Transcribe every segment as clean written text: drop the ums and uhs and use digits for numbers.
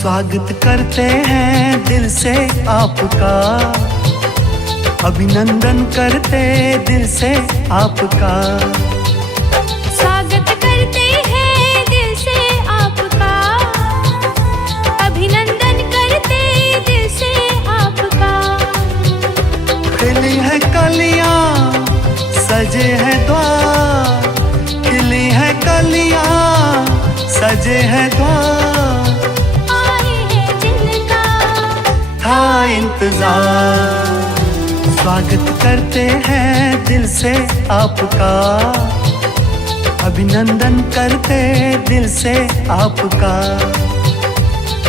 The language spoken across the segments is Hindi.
स्वागत करते हैं दिल से आपका, अभिनंदन करते दिल से आपका। स्वागत करते हैं दिल से आपका, अभिनंदन करते दिल से आपका। खिली है कलियां सजे हैं द्वार, खिली है कलियां सजे हैं द्वार। था इंतजार, स्वागत करते हैं दिल से आपका, अभिनंदन करते दिल से आपका।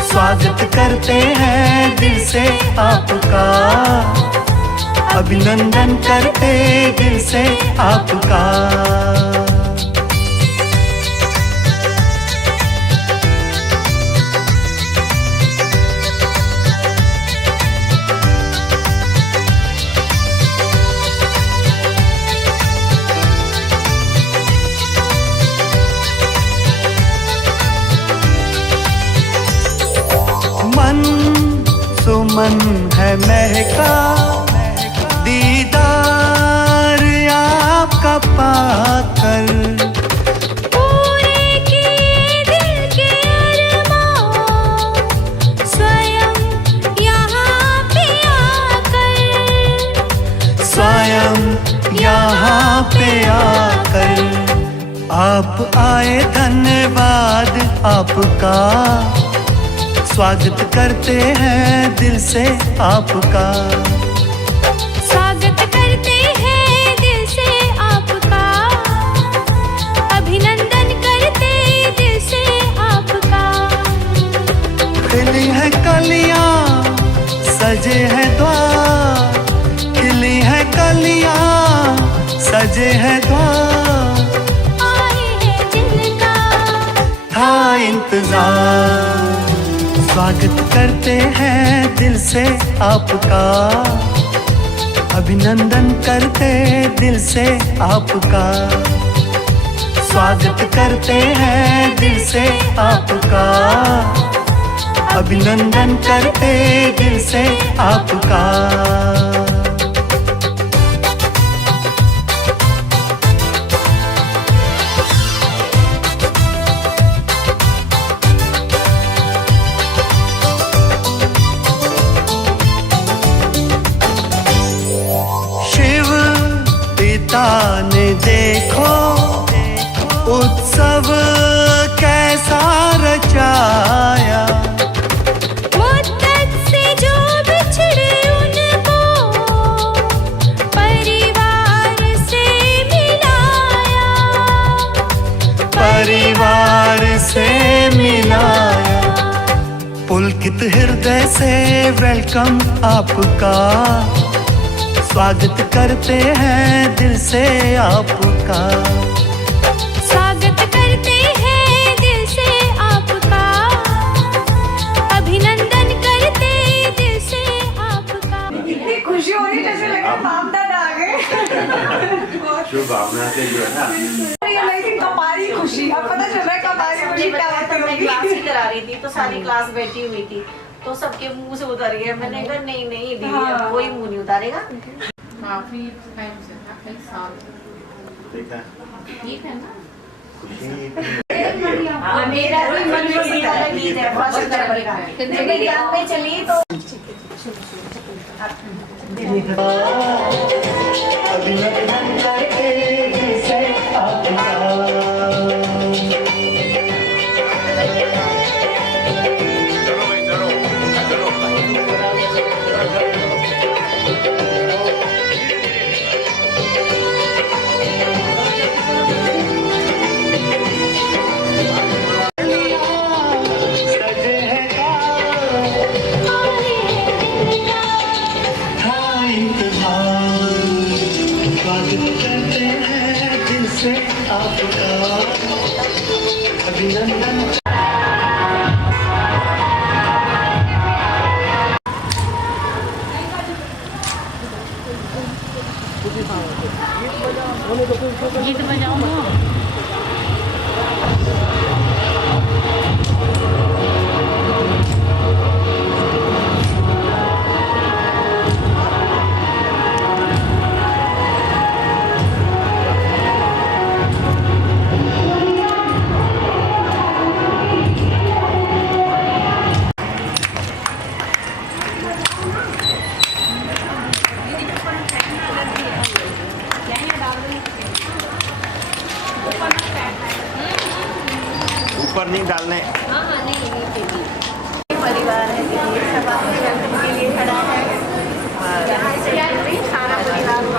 स्वागत करते हैं दिल से आपका, अभिनंदन करते दिल से आपका। सुमन है महका, दीदार आपका पाकर। पूरे किए दिल के अरमान, स्वयं यहाँ पे आकर, स्वयं यहाँ पे आकर। आप आए धन्यवाद आपका, स्वागत करते हैं दिल से आपका। स्वागत करते हैं दिल से आपका, अभिनंदन करते दिल से आपका। खिली है कलियां सजे हैं द्वार, खिली है कलियां सजे हैं द्वार। आए हैं जिनका था इंतजार, स्वागत करते हैं दिल से आपका, अभिनंदन करते दिल से आपका। स्वागत करते हैं दिल से आपका, अभिनंदन करते दिल से आपका। ने देखो उत्सव कैसा रचाया, मुद्दत से जो बिछड़े उनको परिवार से मिलाया, परिवार से मिलाया। पुलकित हृदय से वेलकम आपका, स्वागत करते हैं दिल से आपका। स्वागत करते हैं दिल से आपका, अभिनंदन करते दिल से आपका। इतनी खुशी हो रही जैसे लगा बाप दादा आ गए। शुभ भावना से जो है ना कपारी खुशी, अब पता चल रहा है कपारी खुशी क्या होती है। मैं क्लास ही करा रही थी तो सारी क्लास बैठी हुई थी तो सबके मुंह से उतर गया। मैंने कहा नहीं नहीं दीदी कोई मुंह नहीं उतारेगा। काफी टाइम से था, कई साल देखा ठीक है ना। मेरा भी मन में गीत है बहुत सुंदर मेरे गाँव में चली तो अभिनंदन करते दिल से आपका। से आपका अभिनंदन। परिवार है, सब आपके वेलकम के लिए खड़ा है। और यहाँ से सारा परिवार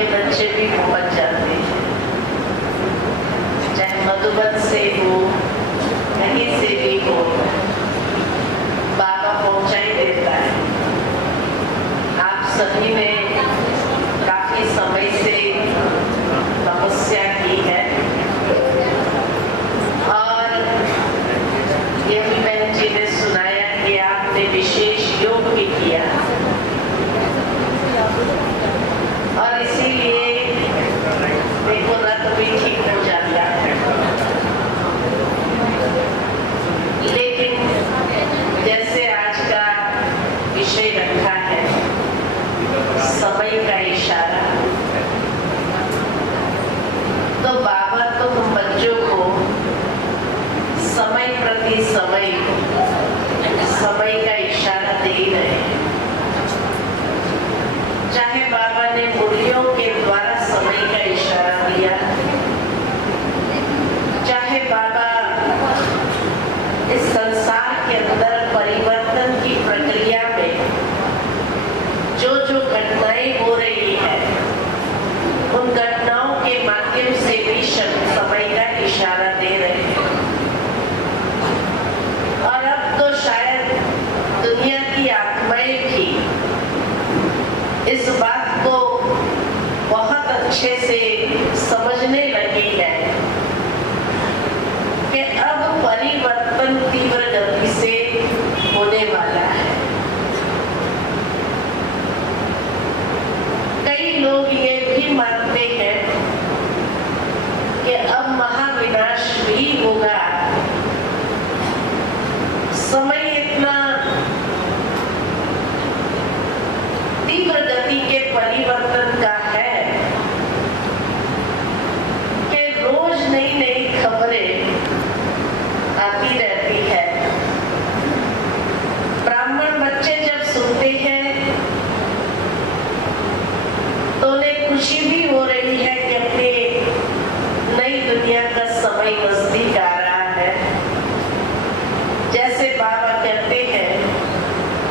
के बच्चे भी पहुंच जाते हैं, चाहे मधुबन से हो, कहीं से भी हो, बाबा पहुंचा ही देता है। आप सभी ने काफी समय से तपस्या की है और ये भी बहन जी ने सुनाया कि आपने विशेष योग भी किया और इसीलिए देखो रक्त भी ठीक हो जाता है। लेकिन जैसे आज का विषय रखा है समय का इशारा, तो बाबा तो हम बच्चों को समय प्रति समय का इशारा दे ही रहे हैं। चाहे बाबा ने मुरलियों के द्वारा समय का इशारा दिया, चाहे बाबा इस संसार के अंदर परिवर्तन की प्रक्रिया में जो जो घटनाएं हो रही है उन घटनाओं के माध्यम से भी समय का इशारा दे रहे हैं। और अब तो शायद दुनिया की आत्माएं भी इस बात को बहुत अच्छे से समझने लगी है कि अब परिवर्तन तीव्र गति से होने वाला है। कई लोग ये भी मानते हैं कि अब महाविनाश भी होगा। समय इतना तीव्र गति के परिवर्तन का है कि रोज नई नई खबरें आती रहती है। ब्राह्मण बच्चे जब सुनते हैं तो उन्हें खुशी भी हो रही है कि अपनी नई दुनिया का समय नजदीक आ रहा है। जैसे बाबा कहते हैं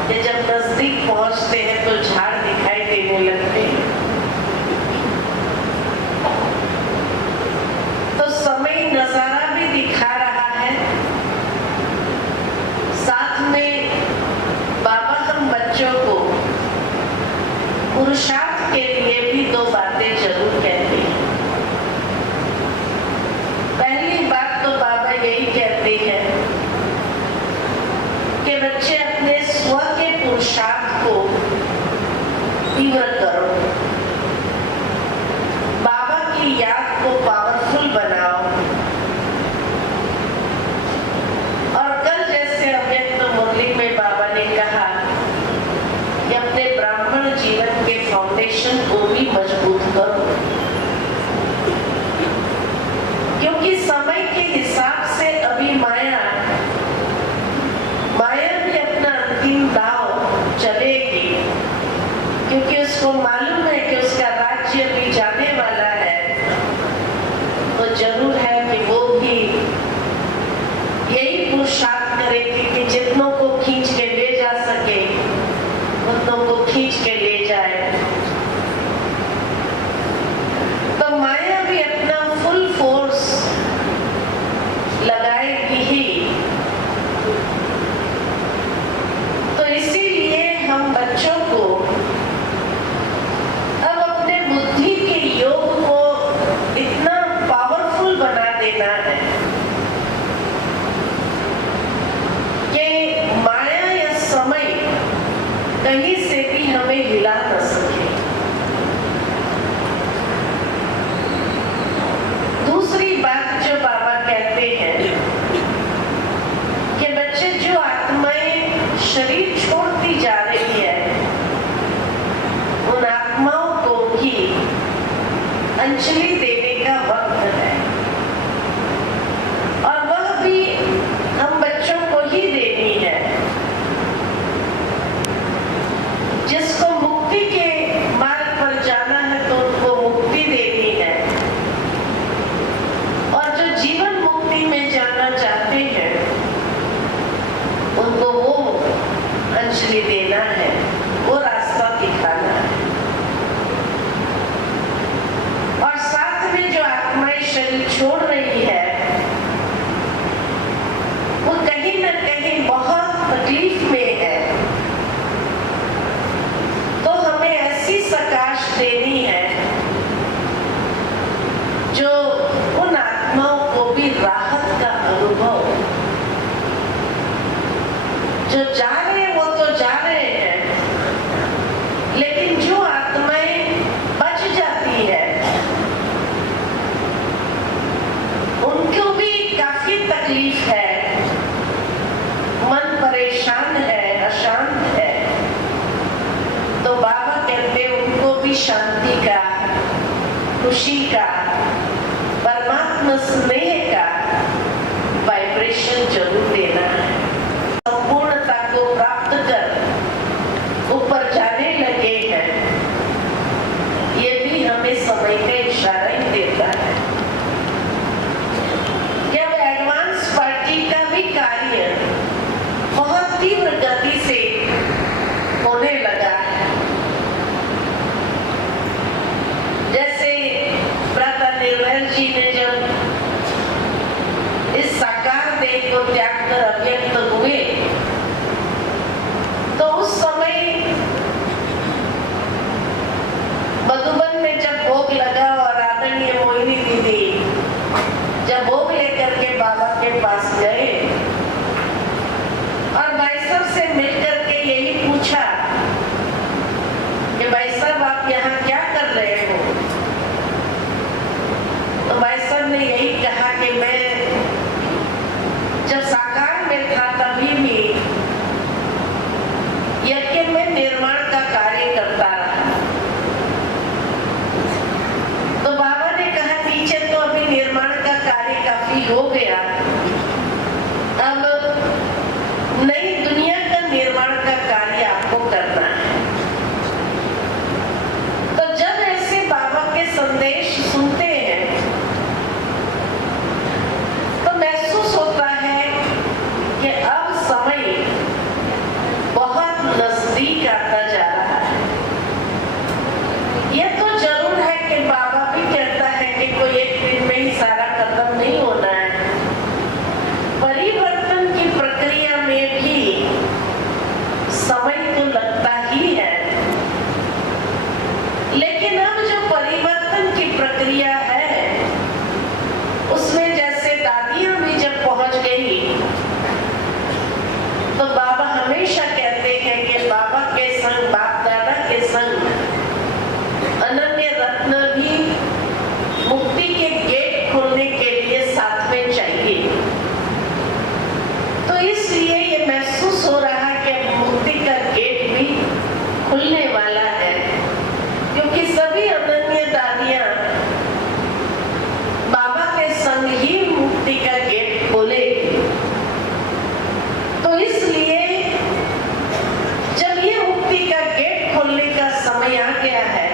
कि जब नजदीक पहुंचते हैं तो झाड़ दिखाई देने लगते हैं। तो समय नजारा भी दिखा रहा है, साथ में बाबा हम बच्चों को पुरुषार्थ के लिए भी दो बातें जरूर कहते हैं। पहली बात तो बाबा यही कहते हैं कि बच्चे अपने स्व के पुरुषार्थ को तीव्र करो, बाबा की याद को पावरफुल बनाओ और कल जैसे अव्यक्त मुरली में बाबा ने कहा कि अपने ब्राह्मण जीवन के फाउंडेशन को भी मजबूत करो, क्योंकि समय के हिसाब से अभी माया भी अपना अंतिम दाव चलेगी, क्योंकि उसको मालूम है कि उसका राज्य भी जाने वाला है। तो जरूर है कि वो भी यही पुरुषार्थ करेगी कि जितनों को खींच के ले जा सके उतनों को खींच के ले जाए। तो माया भी अपना फुल फोर्स लगाएगी ही। तो इसीलिए हम बच्चों को अब अपने बुद्धि के योग को इतना पावरफुल बना देना है कि माया या समय कहीं से भी हमें हिला न सके। दूसरी बात जो बाबा कहते हैं कि बच्चे जो आत्माएं शरीर छोड़ती जा रही है उन आत्माओं को भी अंजलि देने का वक्त है और वह भी हम बच्चों को ही देनी है। जिसको मुक्ति के मार्ग पर जाना है तो उनको मुक्ति देनी है और जो जीवन मुक्ति में जाना चाहते हैं उनको वो अंजलि देना है, वो रास्ता दिखाना है। है जो उन आत्माओं को भी राहत का अनुभव, जो जा रहे हैं वो तो जा रहे हैं, लेकिन जो आत्माएं बच जाती है उनको भी काफी तकलीफ है, मन परेशान है, अशांत है। तो बाबा कहते हैं उनको भी शांति का, खुशी का, परमात्मा स्नेह का वाइब्रेशन जरूर देना है। संपूर्णता को प्राप्त कर ऊपर जाने लगे हैं, ये भी हमें समय का इशारा ही देता है। जब एडवांस पार्टी का भी कार्य बहुत तीव्र गति से होने लगा है, जैसे भ्राता निर्मल जी ने जब इस साकार देह को त्याग कर अव्यक्त हुए, तो उस समय मधुबन में जब भोग लगा और आदरणीय मोहिनी दीदी जब भोग लेकर के बाबा के पास गए और भाई साहब से मिलकर के यही पूछा कि भाई साहब आप यहाँ क्या कर रहे हो, तो भाई साहब ने यही कहा कि मैं जब साकार में था तभी भी यज्ञ में निर्माण का कार्य करता रहा। तो बाबा ने कहा टीचर तो अभी निर्माण का कार्य काफी हो गया, अब नई दुनिया का निर्माण का कार्य आपको करना है। तो जब ऐसे बाबा के संदेश सुनते हैं तो महसूस होता है कि अब समय बहुत नजदीक आता जा रहा है। यह तो जरूर है कि बाबा भी कहता है कि कोई एक दिन में ही सारा खत्म नहीं होना है। परिवर्तन की प्रक्रिया में भी समय तो लगता ही है, लेकिन अब जो परिवर्तन की प्रक्रिया है उसमें जैसे दादियां भी जब पहुंच गई तो बाबा हमेशा कहते हैं कि बाबा के संग, बाप दादा के संग अनन्य रत्न भी मुक्ति के गेट खोलने के लिए साथ में चाहिए। तो इसलिए ये महसूस हो रहा है कि मुक्ति का गेट भी खुलने वाला है, क्योंकि सभी अनन्य दादियां बाबा के संग ही मुक्ति का गेट खोलेगी। तो इसलिए जब ये मुक्ति का गेट खोलने का समय आ गया है,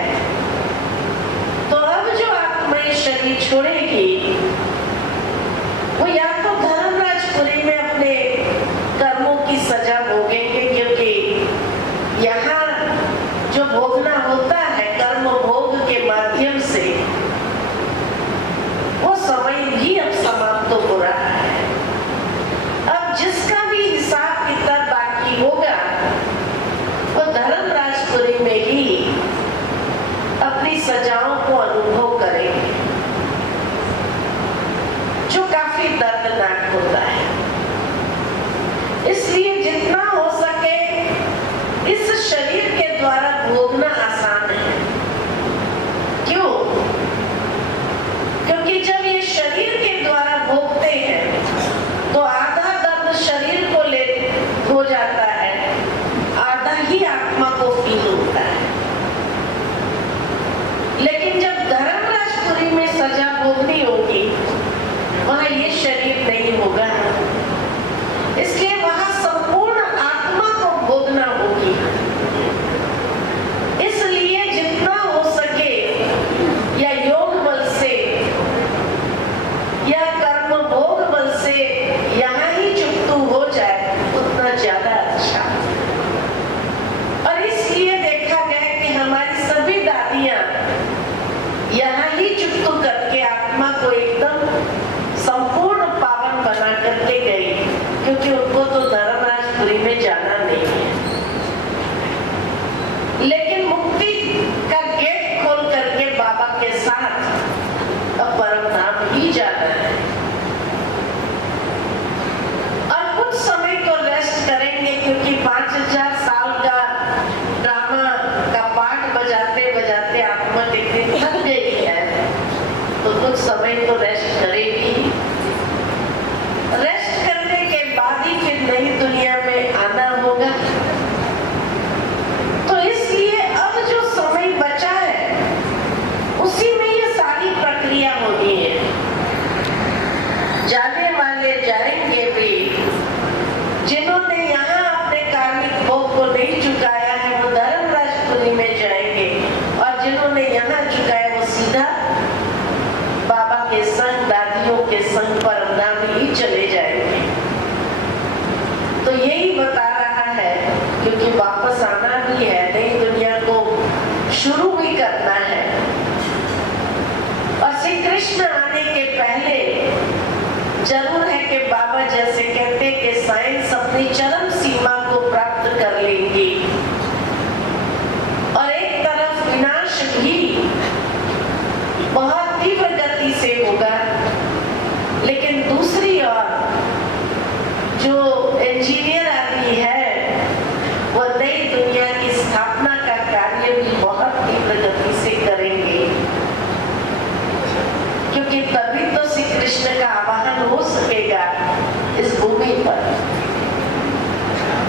तो अब जो आत्माएं शरीर छोड़ेगी वो या तो धर्मराजपुरी में अपने कर्मों की सजा भोगेंगे, क्योंकि यहाँ जो भोगना होता है कर्म भोग के माध्यम से, वो समय भी अब समाप्त हो रहा है। अब जिसका भी हिसाब किताब बाकी होगा वो धर्मराजपुरी में ही अपनी सजाओं को अनुभव करेंगे, जो काफी दर्दनाक होता है। इसलिए जितना हो सके इस शरीर के द्वारा भोगना आसान है। क्यों? क्योंकि जब ये शरीर के द्वारा भोगते हैं तो आधा दर्द शरीर को ले हो जाता है, आधा ही आत्मा को फील होता है। लेकिन जब धर्मराजपुरी में सजा भोगनी होगी वहां ये शरीर नहीं होगा, इसलिए वहां संपूर्ण आत्मा को भोगना होगी। इसलिए जितना हो सके या योग बल से या कर्म भोग बल से यहाँ ही चुप्तू हो जाए उतना ज्यादा अच्छा। और इसलिए देखा गया कि हमारी सभी दादियां यहाँ ही चुप्तू करके आत्मा को एकदम संपूर्ण पावन बना करके गई, क्योंकि उनको चलाते आत्मा कितनी थक गई है, तो कुछ समय तो रेस्ट करेगी। रेस्ट करने के बाद ही फिर नई दुनिया में आना होगा। तो इसलिए अब जो समय बचा है उसी में ये सारी प्रक्रिया होनी है। जाने वाले जाएंगे भी, जिन्होंने यहाँ अपने कार्मिक भोग को नहीं चुकाया है वो धर्मराजपुरी में जाएंगे, और जिन्होंने यहाँ चुकाया वो सीधा बाबा के संग, दादियों के संग परमधाम ही चले जाएंगे। तो यही बता रहा है, क्योंकि वापस आना भी है, नई दुनिया को शुरू भी करना है। और श्री कृष्ण आने के पहले जरूर है कि बाबा जैसे कहते कि साइंस अपनी चरम सीमा को प्राप्त कर लेंगी और एक तरफ विनाश भी बहुत तीव्र गति से होगा, लेकिन दूसरी ओर जो इंजीनियर आदि है वो नई दुनिया की स्थापना का कार्य भी बहुत तीव्र गति से करेंगे, क्योंकि तभी तो श्री कृष्ण का आवाहन हो सकेगा इस भूमि पर।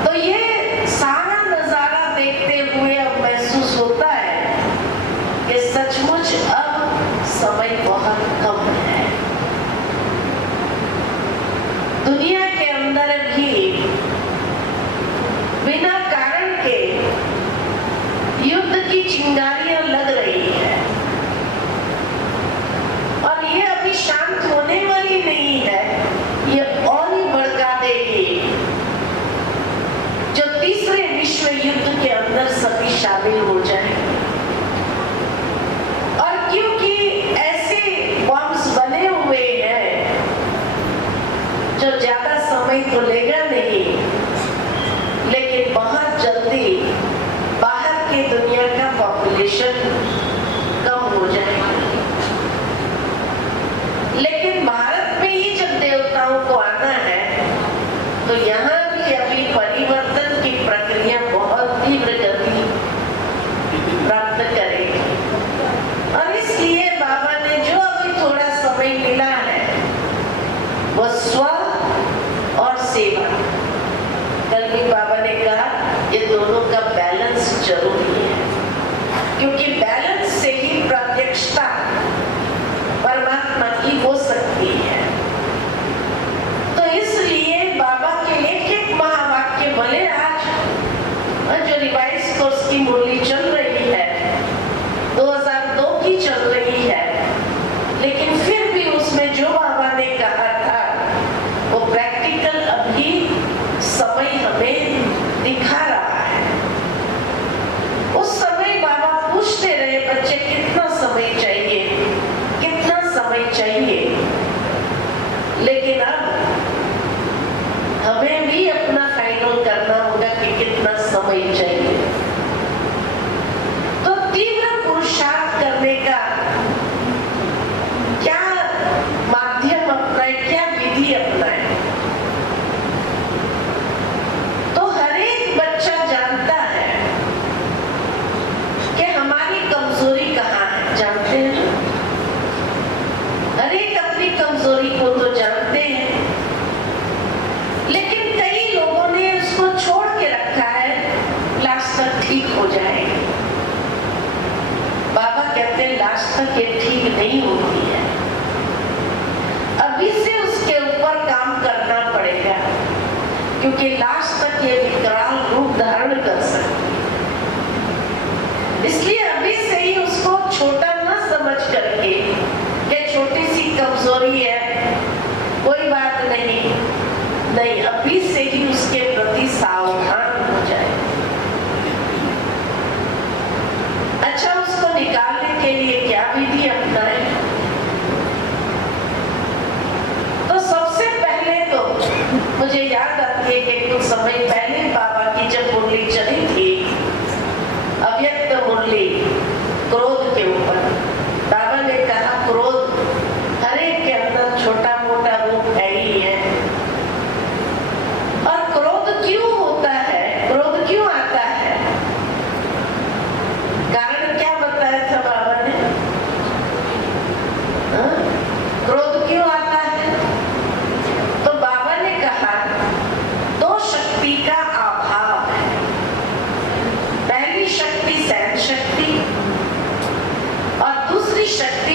तो ये सारा नजारा देखते हुए अब महसूस होता है कि सचमुच अब समय बहुत कम है। दुनिया के अंदर भी बिना कारण के युद्ध की चिंगारियां लग रही है, और ये अभी शांत होने वाली नहीं है, ये और ही भड़का देगी। जो तीसरे विश्व युद्ध के अंदर सभी शामिल हो जाएंगे, और क्योंकि ऐसे बॉम्ब्स बने हुए हैं जो ज्यादा समय तो लेगा नहीं, लेकिन बहुत जल्दी बाहर की दुनिया का पॉपुलेशन कम हो जाएगा। लेकिन भारत में ही जब देवताओं को आना है तो यहाँ भी अभी परिवर्तन की प्रक्रिया बहुत तीव्र गति प्राप्त करेगी, और इसलिए बाबा ने जो अभी थोड़ा समय मिला है वो स्व और सेवा। कल भी बाबा ने कहा ये दोनों का बैलेंस जरूरी है, क्योंकि बैलेंस से ही प्रत्यक्षता परमात्मा की हो सकती है। तो इसलिए बाबा के एक एक महावाक्य, भले आज जो रिवाइज कोर्स की मुरली चल रही है 2002 की चल रही है, लेकिन फिर भी उसमें जो बाबा ने कहा था वो प्रैक्टिकल अभी समय हमें दिखा रहा है। उस समय बाबा पूछते रहे बच्चे कितना समय चाहिए, कितना समय चाहिए, लेकिन अब हमें भी अपना फाइनल करना होगा कि कितना समय चाहिए। तो तीव्र पुरुषार्थ करने का क्या माध्यम अपनाए, क्या विधि अपनाए? तो हर एक बच्चा जानता है कि हमारी कमजोरी कहाँ है, जानते हैं ना? हर एक अपनी कमजोरी को तो जानते हैं, लेकिन कई लोगों ने उसको छोड़ के रखा है, लास्ट तक ठीक हो जाएगी। बाबा कहते हैं लास्ट तक ये ठीक नहीं होती है, अभी से उसके ऊपर काम करना पड़ेगा, क्योंकि लास्ट तक ये विकराल रूप धारण कर सकती है। इसलिए अभी से ही उसको छोटा न समझ करके ये छोटी सी कमजोरी है, कोई बात नहीं, अभी से ही उसके प्रति सावधान हो जाए। अच्छा, उसको निकालने के लिए क्या विधि अपनाए? तो सबसे पहले तो मुझे याद आती है कि कुछ समय पहले बाबा की जब मुरली चली थी, अव्यक्त मुरली,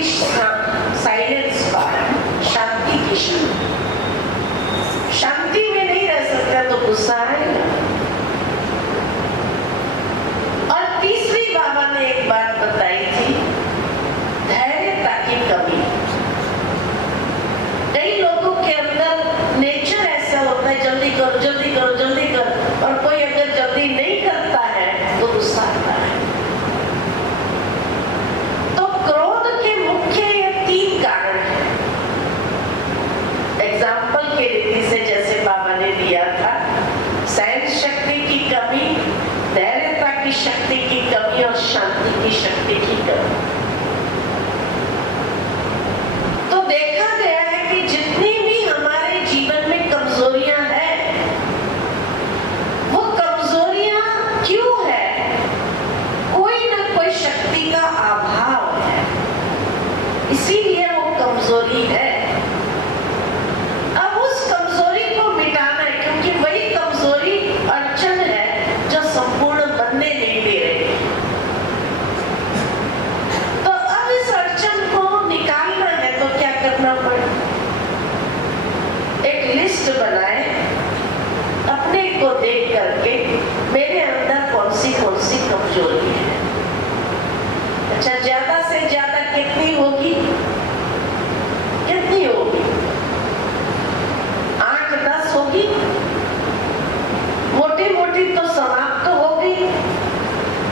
शांति साइलेंस पार्ट, शांति की शक्ति। शांति में नहीं रह सकता तो गुस्सा आएगा। और तीसरी बाबा ने एक बात बताई थी, धैर्यता की कमी। कई लोगों के अंदर नेचर ऐसा होता है, जल्दी करो जल्दी करो जल्दी करो, और कोई अगर जल्दी नहीं करता है तो गुस्सा आता है। तो क्रोध के मुख्य ये 3 कारण हैं। एग्जाम्पल के रीति से जैसे बाबा ने दिया था, सहन शक्ति की कमी, धैर्यता की शक्ति की कमी और शांति की शक्ति की कमी। तो देखा गया है कि जितनी भी हमारे जीवन में कमजोरियां हैं, वो कमजोरियां क्यों है? कोई ना कोई शक्ति का अभाव है, इसीलिए वो कमजोरी है। अब उस कमजोरी को मिटाना है, क्योंकि वही कमजोरी अड़चन है जो संपूर्ण बनने नहीं दे रही। तो अब इस अड़चन को निकालना है तो क्या करना पड़े? एक लिस्ट बनाए अपने को देख करके, मेरे अंदर कौन सी कमजोरी है। अच्छा, ज्यादा से ज्यादा कितनी होगी? कितनी होगी? 8-10 होगी। मोटी मोटी तो समाप्त तो होगी,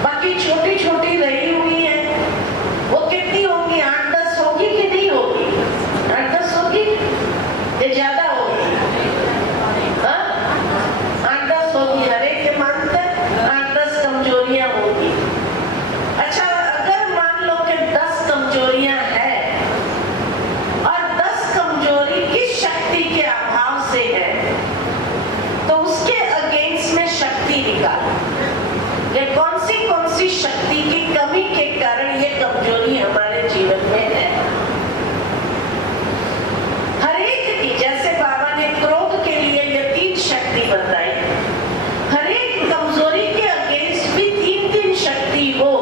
बाकी छोटी छोटी रही हुई है, वो कितनी होगी? 8-10 होगी कि नहीं होगी? 8-10 होगी या ज्यादा होगी? 8-10 होगी। हर एक के मानते 8-10 कमजोरियां होगी। अच्छा, अगर मान लो कि 10 कमजोरियां हैं और 10 कमजोरी किस शक्ति के अभाव से है, तो उसके अगेंस्ट में शक्ति निकालो। ये कौन सी शक्ति की कमी के कारण ये कमजोरी हमारे जीवन में है। हर एक की, जैसे बाबा ने क्रोध के लिए ये 3 शक्ति बताई, हर एक कमजोरी के अगेंस्ट भी 3-3 शक्ति हो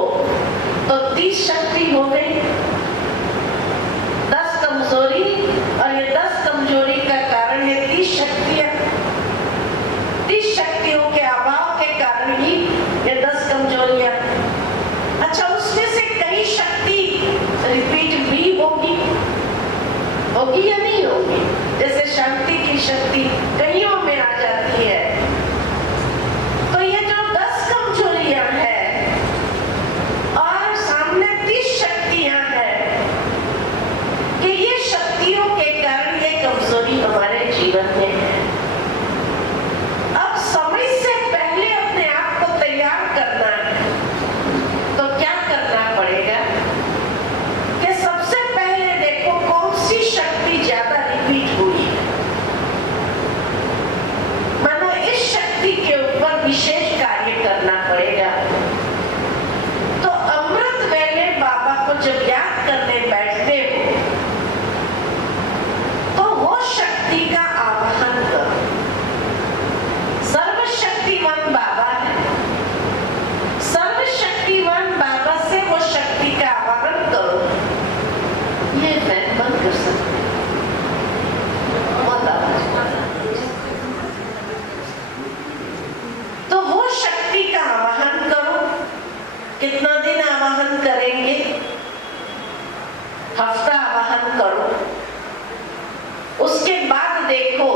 तो 30 शक्ति हो गई। 10 कमजोरी और ये 10 कमजोरी का कारण ये 30 शक्तियां, 30 शक्तियों के अभाव के कारण ही ये 10 कमजोरियां। अच्छा, उसमें से कई शक्ति रिपीट भी होगी या नहीं होगी? जैसे शांति की शक्ति कईयों में आ जाती है। तो ये जो 10 कमजोरियां हैं और सामने 30 शक्तियां हैं, कि ये शक्तियों के कारण ये कमजोरी हमारे जीवन में है। अब समय से पहले अपने आप को तैयार करना है, तो क्या करना पड़ेगा? कि सबसे पहले देखो कौन सी शक्ति ज्यादा रिपीट हुई है। मानो इस शक्ति के ऊपर विशेष कार्य करना पड़ेगा। तो अमृत वेले बाबा को जब याद करने बैठते हो तो वो शक्ति का आवाहन करो। सर्वशक्तिमान बाबा है, सर्वशक्तिमान बाबा से वो शक्ति का आवाहन करो। ये मैं बंद कर सकती हूँ। तो वो शक्ति का आवाहन करो। कितना दिन आवाहन करेंगे? हफ्ता आवाहन करो। उसके बाद देखो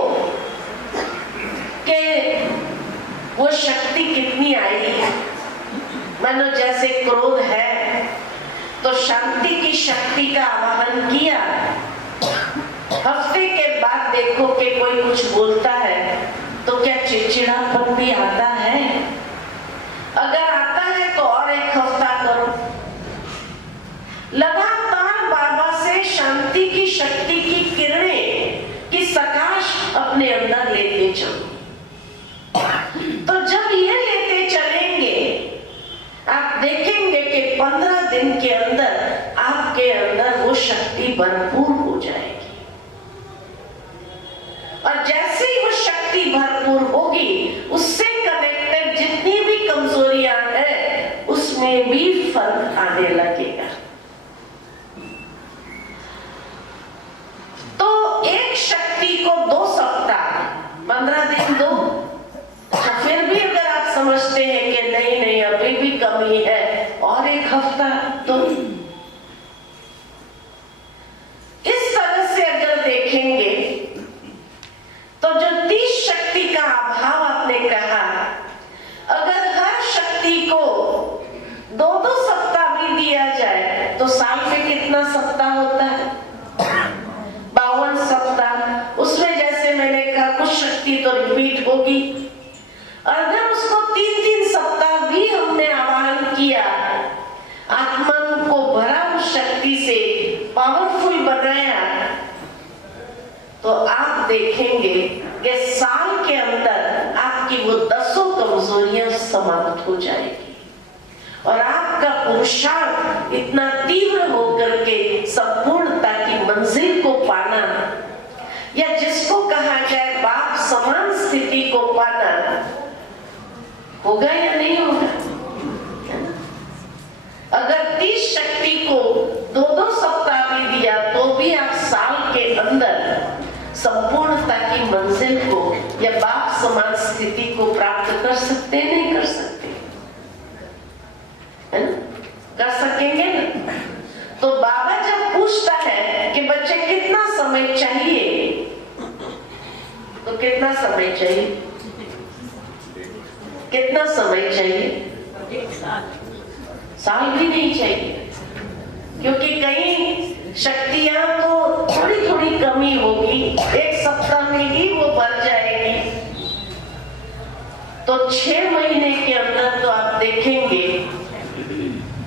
कि वो शक्ति कितनी आई। मानो जैसे क्रोध है तो शांति की शक्ति का आवाहन किया, हफ्ते के बाद देखो कि कोई कुछ बोलता है तो क्या चिड़चिड़ापन भी आता है? अगर आता है तो और एक हफ्ता करो। लगातार बाबा से शांति की शक्ति की किरणें की प्रकाश अपने अंदर लेते चलो। तो जब ये लेते चलेंगे, आप देखेंगे कि 15 दिन के अंदर आपके अंदर वो शक्ति भरपूर हो जाएगी। और जैसे ही वो शक्ति भरपूर होगी, उससे कनेक्टेड जितनी भी कमजोरियां हैं उसमें भी फर्क आने लगेगा। कितना सप्ताह होता है? 52 सप्ताह। उसमें जैसे मैंने कहा कुछ शक्ति तो रिपीट होगी। अगर उसको 3-3 सप्ताह भी हमने आवाहन किया, आत्मा को भरा उस शक्ति से पावरफुल बनाया, तो आप देखेंगे कि साल के अंदर आपकी वो 10 कमजोरियां समाप्त हो जाएगी और आपका पुरुषार्थ इतना तीव्र होकर के संपूर्णता की मंजिल को पाना, या जिसको कहा जाए बाप समान स्थिति को पाना, होगा या नहीं होगा? अगर 30 शक्ति को 2-2 सप्ताह भी दिया तो भी आप साल के अंदर संपूर्णता की मंजिल को या बाप समान स्थिति को प्राप्त कर सकते नहीं कर सकते, है ना? कर सकेंगे ना? तो बाबा जब पूछता है कि बच्चे कितना समय चाहिए, तो कितना समय चाहिए? कितना समय चाहिए? साल भी नहीं चाहिए, क्योंकि कई शक्तियां तो थोड़ी थोड़ी कमी होगी, 1 सप्ताह में ही वो बढ़ जाएगी। तो 6 महीने के अंदर तो आप देखेंगे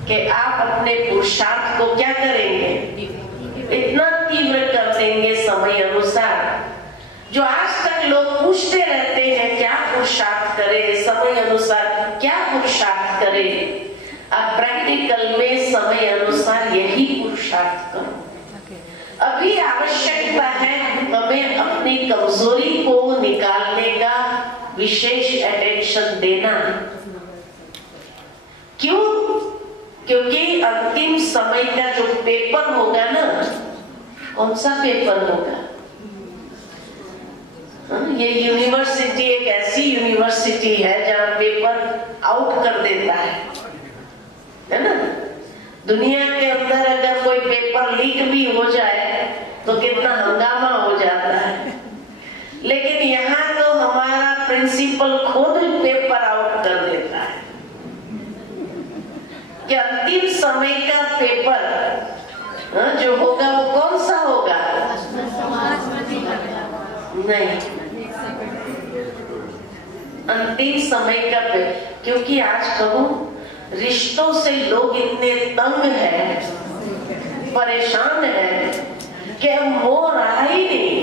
कि आप अपने पुरुषार्थ को क्या करेंगे? इतना तीव्र कर देंगे समय अनुसार। जो आज तक लोग पूछते रहते हैं क्या पुरुषार्थ करे, समय अनुसार क्या पुरुषार्थ करे, अब प्रैक्टिकल में समय अनुसार यही पुरुषार्थ करो। अभी आवश्यकता है हमें अपनी कमजोरी को निकालने का विशेष अटेंशन देना। क्यों? क्योंकि अंतिम समय का जो पेपर होगा ना, कौन सा पेपर होगा? ये यूनिवर्सिटी एक ऐसी यूनिवर्सिटी है जहां पेपर आउट कर देता है ना? दुनिया के अंदर अगर कोई पेपर लीक भी हो जाए तो कितना हंगामा हो जाता है, लेकिन यहाँ तो हमारा प्रिंसिपल खुद पेपर आउट कर देता है कि अंतिम समय का पेपर जो होगा वो कौन सा होगा? नहीं, अंतिम समय का पेपर। क्योंकि आज कहूँ रिश्तों से लोग इतने तंग हैं, परेशान हैं कि अब मोह रहा ही नहीं,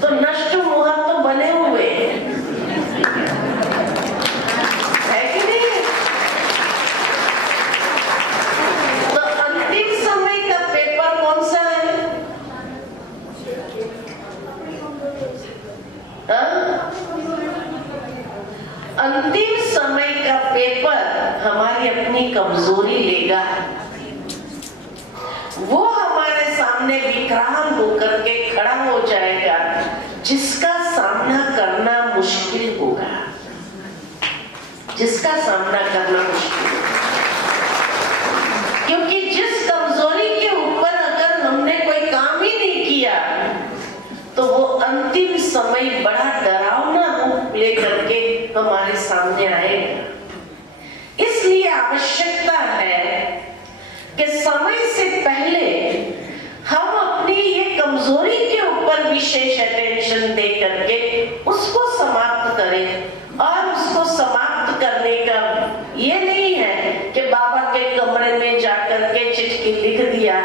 तो नष्ट मोह तो बने हुए है कि नहीं? तो अंतिम समय का पेपर कौन सा है? अंतिम समय का पेपर हमारी अपनी कमजोरी लेगा। वो हमारे सामने विकराल होकर के खड़ा हो जाएगा, जिसका सामना करना मुश्किल होगा, जिसका सामना करना मुश्किल होगा। क्योंकि जिस कमजोरी के ऊपर अगर हमने कोई काम ही नहीं किया तो वो अंतिम समय बड़ा डरावना रूप लेकर के हमारे सामने आएगा। इसलिए आवश्यकता है कि समय से पहले हम अपनी ये कमजोरी के ऊपर विशेष अटेंशन दे करके उसको समाप्त करें। और उसको समाप्त करने का ये नहीं है कि बाबा के कमरे में जाकर के चिट्ठी लिख दिया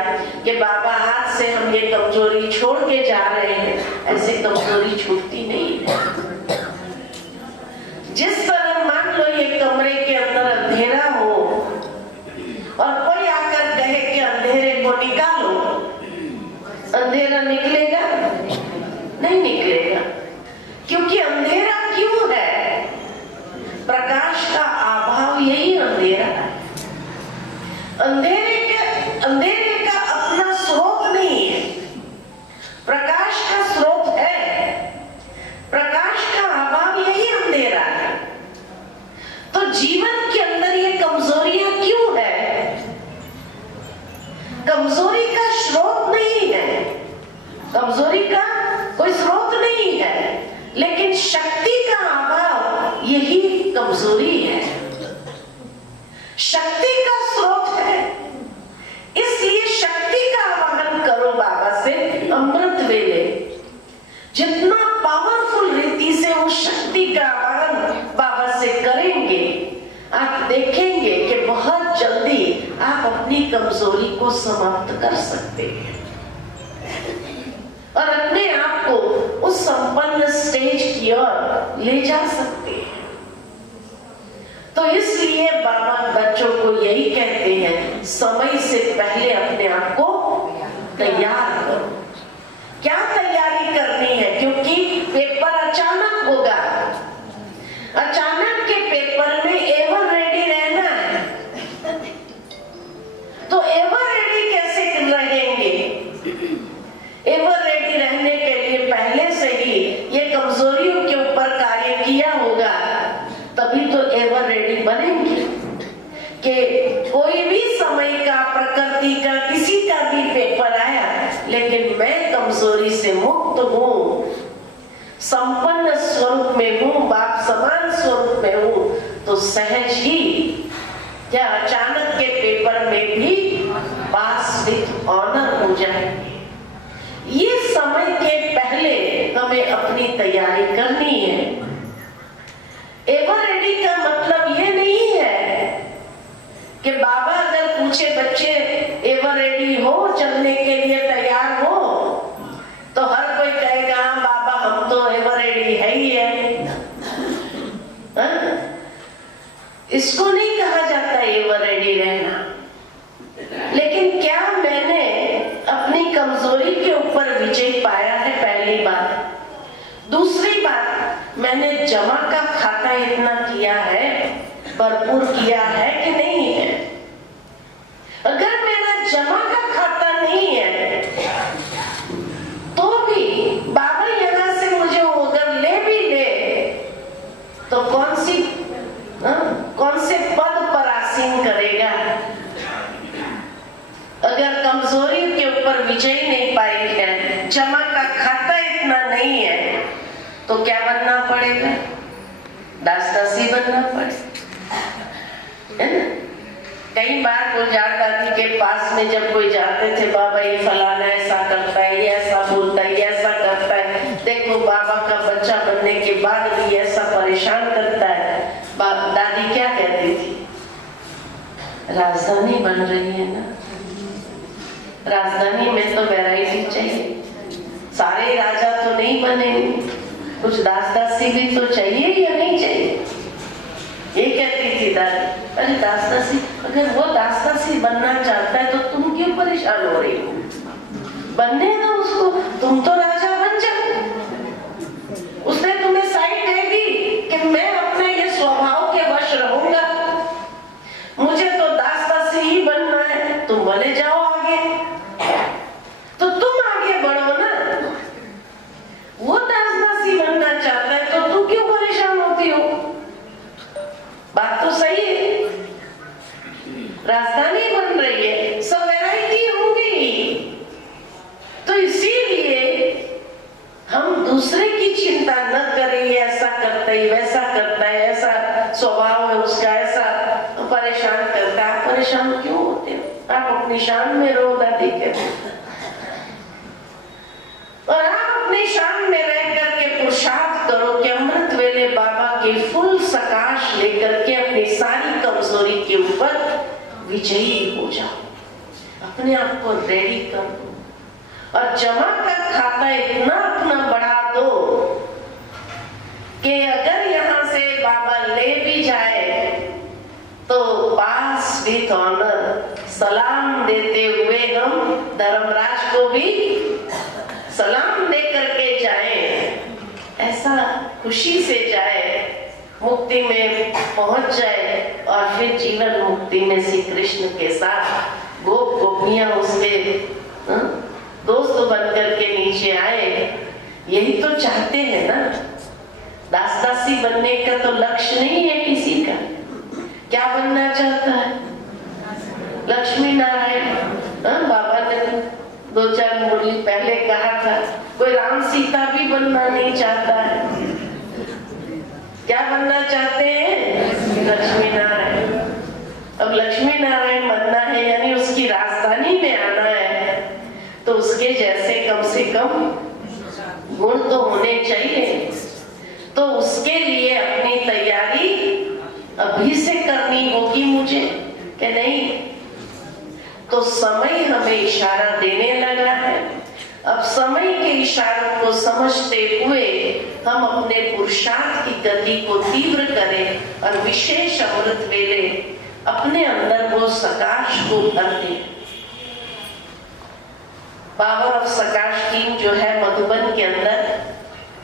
कि बाबा हाथ से हम ये कमजोरी छोड़ के जा रहे हैं। ऐसी कमजोरी छूटती नहीं है। जिस तरह मान लो ये कमरे के अंदर अंधेरा हो और कोई आकर कहे कि अंधेरे को निकालो, अंधेरा निकलेगा? नहीं निकलेगा। क्योंकि अंधेरा क्यों है? प्रकाश का अभाव यही अंधेरा है। अंधेरे का अपना स्रोत नहीं है, प्रकाश का स्रोत है। प्रकाश का अभाव यही अंधेरा है। तो जीवन के अंदर ये कमजोरियां क्यों है? कमजोरी का स्रोत नहीं है, कमजोरी का कोई स्रोत नहीं है, लेकिन शक्ति का अभाव यही कमजोरी है। शक्ति का स्रोत है, इसलिए कमजोरी को समाप्त कर सकते हैं और अपने आप को उस संपन्न स्टेज की ओर ले जा सकते हैं। तो इसलिए बाबा बच्चों को यही कहते हैं, समय से पहले अपने आप को तैयार करो। क्या तैयारी करनी है? क्योंकि पेपर अचानक होगा। अचानक के पेपर में एवर रेडी रहना है। तो एवर रेडी कैसे रहेंगे? एवर रेडी रहने के लिए पहले से ही ये कमजोरियों के ऊपर कार्य किया होगा, तभी तो एवर रेडी बनेंगे। कि कोई भी समय का, प्रकृति का, किसी का भी पेपर आया, लेकिन मैं कमजोरी से मुक्त हूँ, संपन्न स्वरूप में हूँ, बाप समान स्वरूप में हूँ, तो सहज ही क्या अचानक के पेपर में भी पास विथ ऑनर हो जाएंगे। ये समय के पहले हमें अपनी तैयारी करनी है। एवर रेडी का मतलब ये नहीं है कि बाबा अगर पूछे बच्चे एवर रेडी हो, चलने के लिए तैयार हो, तो हर कोई कहेगा हाँ बाबा हम तो एवर रेडी है ही है। इसको नहीं कहा जाता एवर रेडी रहना। लेकिन क्या मैंने अपनी कमजोरी के ऊपर विजय पाया है? पहली बात। दूसरी बात, मैंने जमा का खाता इतना किया है, भरपूर किया है कि नहीं है? अगर मेरा जमा का खाता नहीं है तो भी बाबा यहाँ से मुझे अगर ले भी ले तो कौन से पद पर आसीन करेगा? अगर कमजोरी के ऊपर विजय नहीं पाई है, जमा का खाता इतना नहीं है, तो क्या बनना पड़ेगा? दास-दासी बनना पड़ेगा, है ना? कई बार गुलजार दादी के पास में जब कोई जाते थे, बाबा ये फलाना ऐसा करता है, ये ऐसा बोलता है, ये ऐसा करता है, देखो बाबा का बच्चा बनने के बाद भी ऐसा परेशान करता है। दादी क्या कहती थी? राजधानी बन रही है ना, राजधानी में तो वैरायटी चाहिए, सारे राजा तो नहीं बनेंगे, कुछ दास-दासी भी तो चाहिए या नहीं चाहिए? ये कहती थी दादी। अरे दास-दासी, अगर वो दास-दासी बनना चाहता है तो तुम क्यों परेशान हो रही हो? बनने दो उसको, तुम तो राजा बन जाओ। उसने तुम्हें साइड दे दी कि मैं अपने ये स्वभाव के वश रहूंगा, मुझे तो दास-दासी ही बनना है, तुम बने जाओ आगे। तो तुम आगे बढ़ो ना। वो दास-दासी बनना चाहता है तो तू क्यों परेशान होती हो? बात तो सही है। राजधानी बन रही है, सब वैरायटी होंगी, तो इसीलिए हम दूसरे की चिंता न करें, ऐसा करता है, वैसा करता है, ऐसा स्वभाव है उसका, ऐसा परेशान करता है। आप परेशान क्यों होते हो? आप अपनी शान में रहो, दादी कहते। और आप अपनी शान में रह करके पुरुषार्थ करो कि अमृत वेले बाबा के फुल सकाश लेकर के अपनी सारी कमजोरी के ऊपर विजयी हो जाओ। अपने आप को रेडी कर दो और जमा का खाता इतना अपना बढ़ा दो कि अगर यहाँ से बाबा ले भी जाए तो पास विथ ऑनर सलाम देते हुए हम धर्मराज को भी सलाम दे करके जाए, ऐसा खुशी से जाए, मुक्ति में पहुंच जाए और फिर जीवन मुक्ति में श्री कृष्ण के साथ गोप गोपियां उसके दोस्त बनकर के नीचे आए। यही तो चाहते हैं ना। दास-दासी बनने का तो लक्ष्य नहीं है किसी का। क्या बनना चाहता है? लक्ष्मी नारायण। बाबा ने 2-4 मुरली पहले कहा था, कोई राम सीता भी बनना नहीं चाहता है। क्या बनना चाहते हैं? लक्ष्मी नारायण। अब लक्ष्मी नारायण बनना है यानी उसकी राजधानी में आना है, तो उसके जैसे कम से कम गुण तो होने चाहिए। तो उसके लिए अपनी तैयारी अभी से करनी होगी मुझे, कि नहीं? तो समय हमें इशारा देने लगा है। अब समय के इशारों को समझते हुए हम अपने पुरुषार्थ की गति को तीव्र करें और विशेष अमृत वेले अपने अंदर वो सकाश को भर दें। पावर ऑफ सकाश टीम जो है मधुबन के अंदर,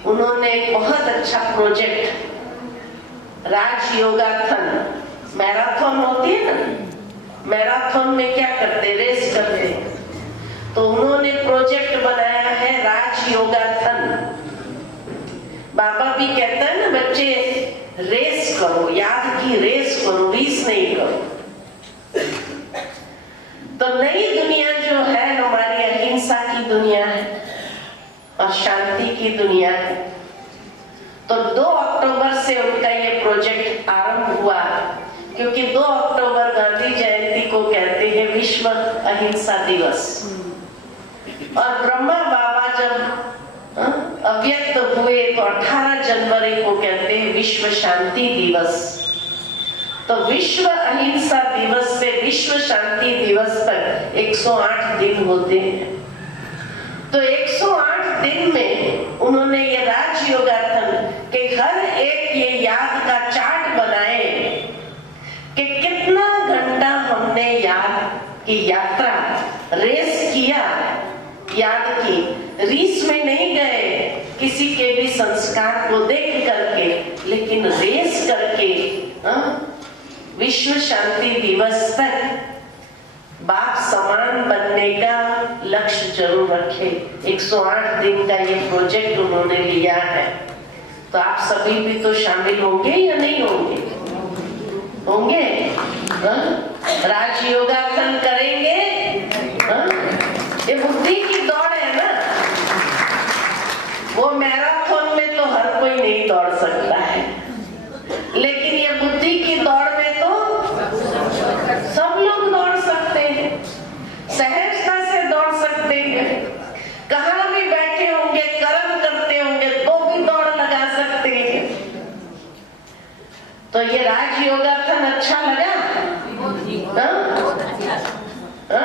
उन्होंने एक बहुत अच्छा प्रोजेक्ट राज योगाथन, मैराथन होती है ना, मैराथन में क्या करते, रेस करते, तो उन्होंने प्रोजेक्ट बनाया है राज योगाथन। बाबा भी कहता है ना बच्चे रेस करो, याद की रेस करो, रीस नहीं करो। तो नई दुनिया जो है हमारी अहिंसा की दुनिया है और शांति की दुनिया है। तो 2 अक्टूबर से उनका ये प्रोजेक्ट आरंभ हुआ, क्योंकि 2 अक्टूबर गांधी जयंती को कहते हैं विश्व अहिंसा दिवस। और ब्रह्मा बाबा जब अव्यक्त हुए तो 18 जनवरी को कहते हैं विश्व शांति दिवस। तो विश्व अहिंसा दिवस से विश्व शांति दिवस तक 108 दिन होते हैं। तो 108 दिन में उन्होंने ये राज योगाथन के हर एक ये याद का चार्ट बनाए कि कितना घंटा हमने याद की यात्रा रेस किया, याद की रीस में नहीं गए किसी के भी संस्कार को देख करके, लेकिन रेस करके विश्व शांति दिवस तक बाप समान बनने का लक्ष्य जरूर रखे। 108 दिन का ये प्रोजेक्ट उन्होंने लिया है। तो आप सभी भी तो शामिल होंगे या नहीं होंगे? होंगे? राज योगासन करेंगे। ये बुद्धि की दौड़ है ना, वो मैराथन में तो हर कोई नहीं दौड़ सकता है, लेकिन ये बुद्धि की दौड़ में तो सब लोग दौड़ सकते हैं, सहजता से दौड़ सकते हैं। कहाँ भी बैठे होंगे, कर्म करते होंगे तो भी दौड़ लगा सकते हैं। तो ये राज योगासन अच्छा लगा?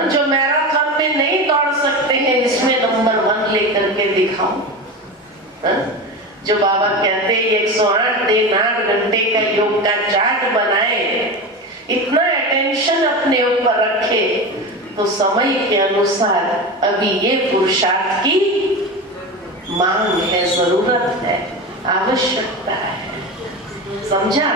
जो मैराथन में नहीं दौड़ सकते हैं, इसमें नंबर 1 लेकर के दिखाओ। जो बाबा कहते हैं 108 दिन 8 घंटे का योग का चार्ट बनाए, इतना अटेंशन अपने ऊपर रखे, तो समय के अनुसार अभी ये पुरुषार्थ की मांग है, जरूरत है, आवश्यकता है। समझा?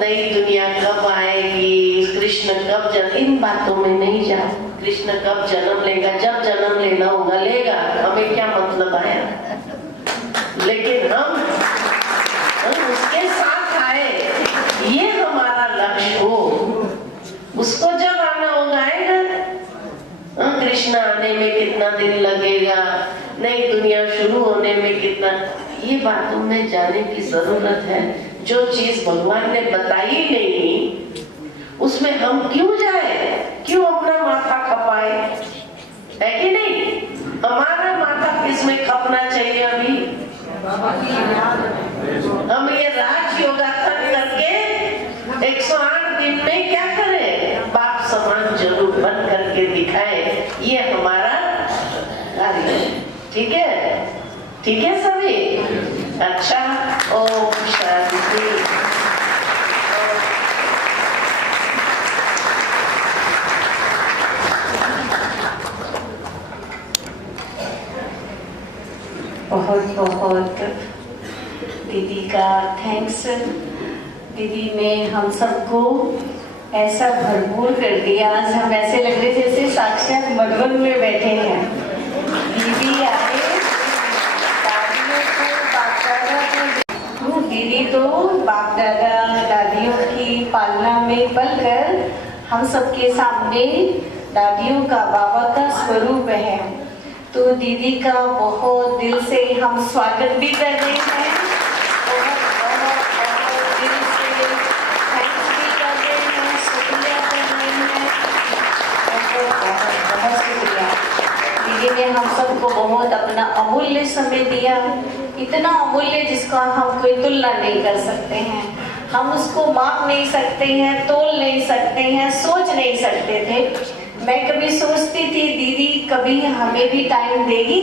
नई दुनिया कब आएगी, कृष्ण कब जन्म, इन बातों में नहीं जाओ। कृष्ण कब जन्म लेगा, जब जन्म लेना होगा लेगा, हमें क्या मतलब आया। लेकिन हम उसके साथ आए, ये हमारा लक्ष्य हो। उसको जब आना होगा आएगा। कृष्ण आने में कितना दिन लगेगा, नई दुनिया शुरू होने में कितना, ये बातों में जाने की जरूरत है। जो चीज भगवान ने बताई नहीं, उसमें हम क्यों जाए, क्यों अपना माथा खपाए, है कि नहीं? हमारा माथा किसमें खपना चाहिए? अभी हम ये राज योगासन करके 108 दिन में क्या करें? बाप समान जरूर बन करके दिखाए। ये हमारा कार्य है। ठीक है? ठीक है सभी? अच्छा, ओम शांति। बहुत बहुत दीदी का थैंक्स। दीदी ने हम सबको ऐसा भरपूर कर दिया, आज हम ऐसे लग रहे जैसे साक्षात मधुबन में बैठे हैं। दीदी आए, दीदी तो बाप दादा दादियों की पालना में पलकर हम सबके सामने दादियों का बाबा का स्वरूप है। तो दीदी का बहुत दिल से हम स्वागत भी कर रहे हैं, बहुत बहुत बहुत दिल से थैंक्स भी कर रहे हैं, शुक्रिया कर रहे हैं, बहुत बहुत बहुत शुक्रिया। दीदी ने हम सबको बहुत अपना अमूल्य समय दिया, इतना अमूल्य जिसका हम कोई तुलना नहीं कर सकते हैं। हम उसको माप नहीं सकते हैं, तोल नहीं सकते हैं, सोच नहीं सकते थे। मैं कभी सोचती थी दीदी कभी हमें भी टाइम देगी,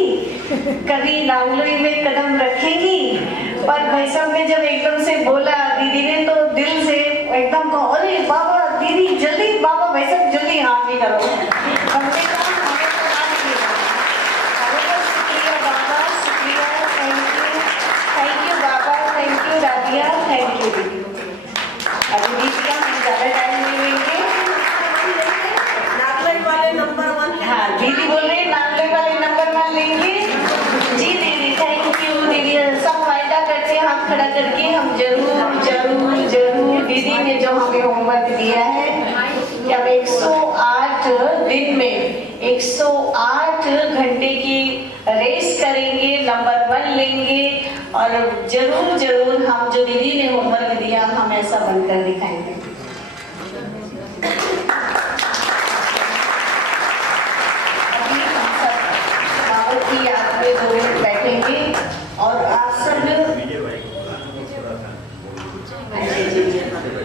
कभी नांगलोई में कदम रखेगी, पर भाई साहब ने जब एकदम से बोला दीदी ने, तो दिल से एकदम कहा अरे बाबा दीदी जल्दी, बाबा भाई साहब जल्दी हाथ भी करो। हमने कहा हमें तो हाथ नहीं करा। शुक्रिया बाबा, शुक्रिया, थैंक यू बाबा, थैंक यू दादिया, थैंक यू दीदी। अभी दीदी का हम ज़्यादा टाइम नहीं लेंगे। हाँ दीदी बोल रही नागले वाले नंबर 1 लेंगे। जी दीदी थैंक यू दीदी, सब फायदा करते हैं हाथ खड़ा करके। हम जरूर जरूर जरूर दीदी ने जो हमें होमवर्क दिया है कि हम 108 दिन में 108 घंटे की रेस करेंगे, नंबर 1 लेंगे, और जरूर जरूर हम जो दीदी ने होमवर्क दिया हम ऐसा बनकर दिखाएंगे। की याद में 2 मिनट बैठेंगे और आप सब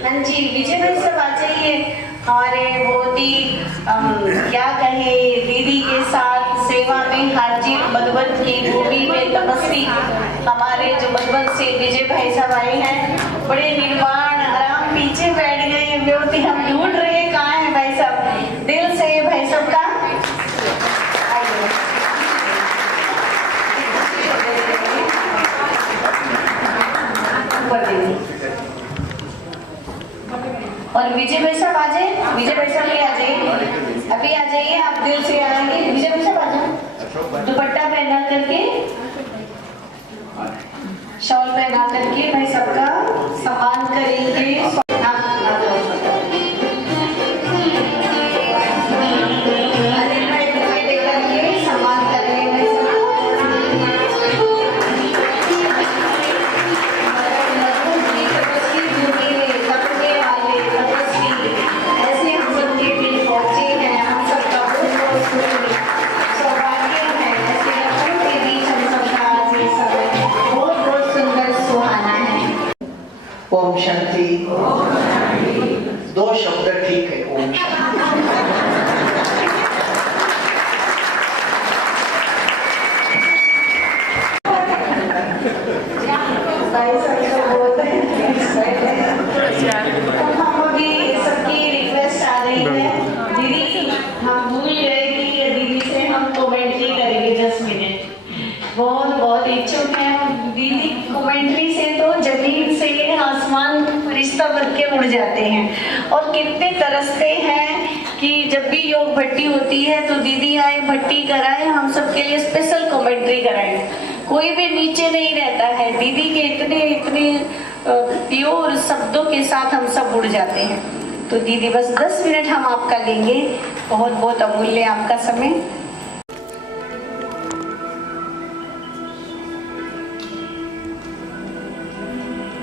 हाँ जी विजय भाई सब आ जाइए। हमारे बहुत ही क्या कहे दीदी के साथ सेवा में हाजिर मधुबन की भूमि में तपस्वी हमारे जो मधुबन से विजय भाई साहब आए हैं, बड़े निर्वाण आराम पीछे बैठ गए। व्यक्ति हम ढूंढ रहे कहाँ है भाई साहब, दिल से भाई साहब का और विजय भाई साहब आ जाए, विजय भाई साहब भी आ जाइए, अभी आ जाइए, आप दिल से आएंगे। विजय भाई साहब आ जाओ, दुपट्टा पहना करके, शॉल पहना करके भाई सबका सम्मान करेंगे। ओम शांति। 2 शब्द ठीक है, ओम शांति। हम अभी सबकी रिक्वेस्ट आ रही है, दीदी हम भूल गए कि दीदी से हम कमेंट्री करेंगे 10 मिनट। बहुत बहुत इच्छुक हैं दीदी कमेंट्री से, तो जमीन से आसमान रिश्ता बन के उड़ जाते हैं और कितने तरसते हैं कि जब भी योग भट्टी होती है तो दीदी आए भट्टी कराए, हम सबके लिए स्पेशल कमेंट्री कराए। कोई भी नीचे नहीं रहता है, दीदी के इतने इतने प्योर शब्दों के साथ हम सब उड़ जाते हैं। तो दीदी बस 10 मिनट हम आपका लेंगे, बहुत बहुत अमूल्य आपका समय।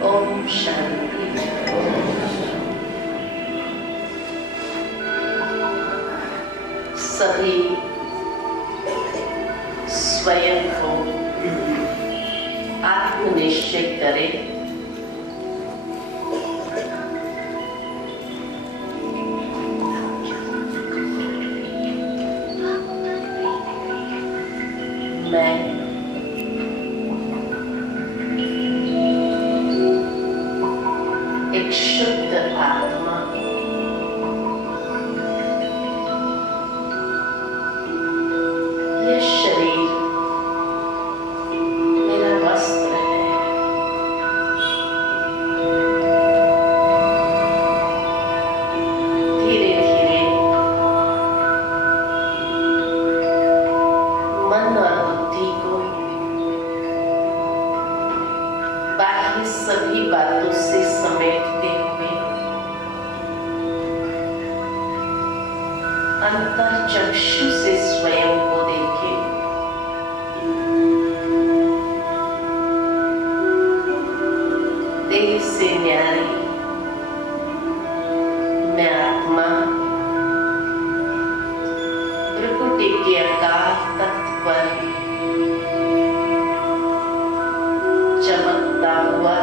ओम शांति। सभी स्वयं को आत्मनिश्चित करें। मैं एक शुद्ध आत्मा, यह शरीर मेरा वस्त्र है। धीरे धीरे मन और बुद्धि को बाकी सभी बातों से समेटते हुए अंतर चक्षु से स्वयं को देखें। देह से न्यारी मैं आत्मा प्रकृति के आकार तत्व पर चमकता हुआ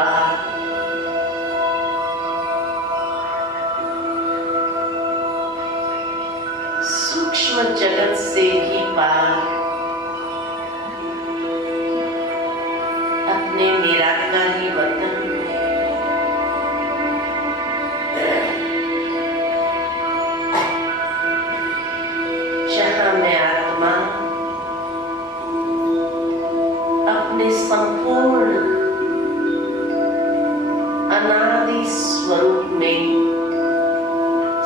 पार, सूक्ष्म जगत से भी पार, अपने निराकारी वतन जहां मैं आत्मा अपने संपूर्ण अनादि स्वरूप में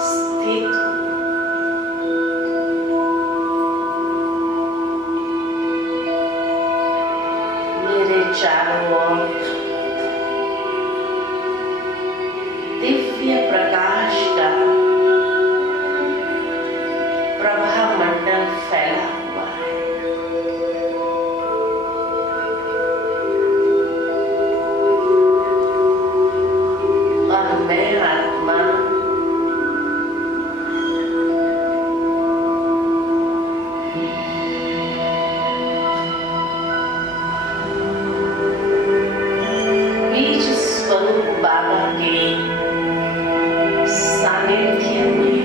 स्थित हूं। मेरे चारों ओर दिव्य प्रकाश का प्रभा मंडल फैला हुआ है। और मैं आत्मा बीज स्वरूप बाबा के सानिध्य में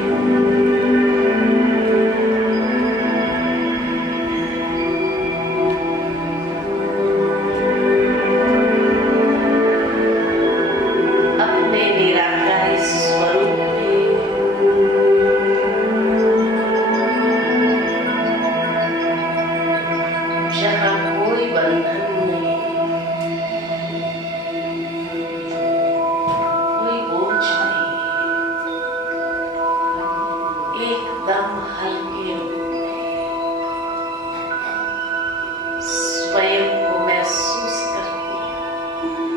अपने निराकारी स्वरूप में जहां कोई बंधन नहीं, कोई बोझ नहीं, एकदम हल्के स्वयं को महसूस करती हूं।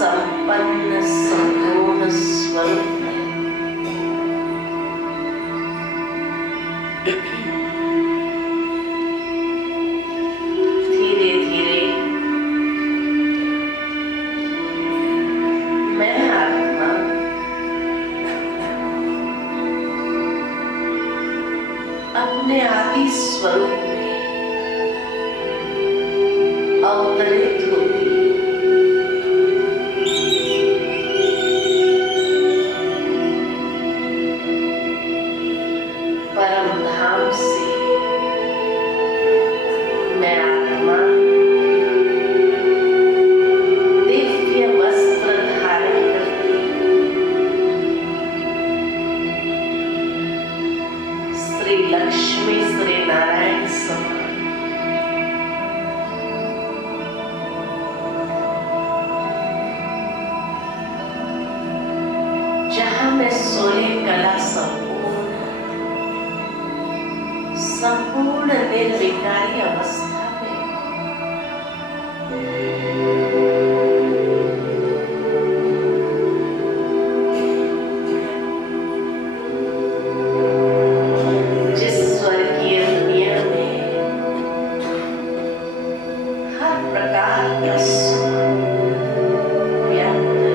संपन्न संपूर्ण स्वरूप धीरे धीरे मैं आत्मा अपने आदि स्वरूप में अवतरित होती हूं। परम धाम से मैं आत्मा दिव्य वस्त्र धारण करती हूं। श्री लक्ष्मी श्री नारायण समान जहां मैं 16 कला संपूर्ण निर्विकारी अवस्था में जिस स्वर्गीय दुनिया में हर प्रकार का सुख व्याप्त है,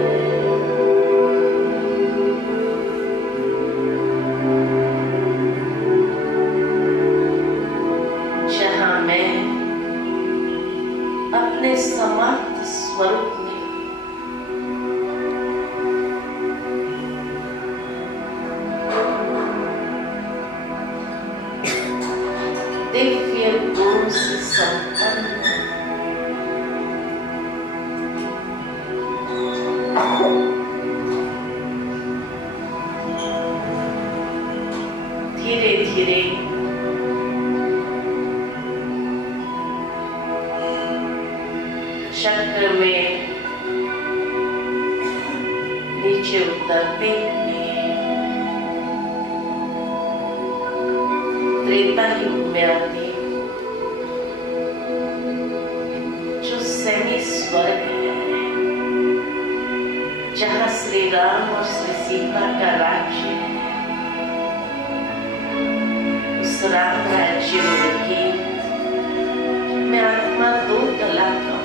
जहां मैं अपने समर्थ स्वरूप में दिव्य गुण से संपन्न धीरे धीरे चक्र में नीचे उतरते हुए त्रेता युग में आते जो सेमी स्वर्ग है, जहां श्री राम और श्री सीता का राज्य है। उस राम राज्य में भी मैं आत्मा 2 कला का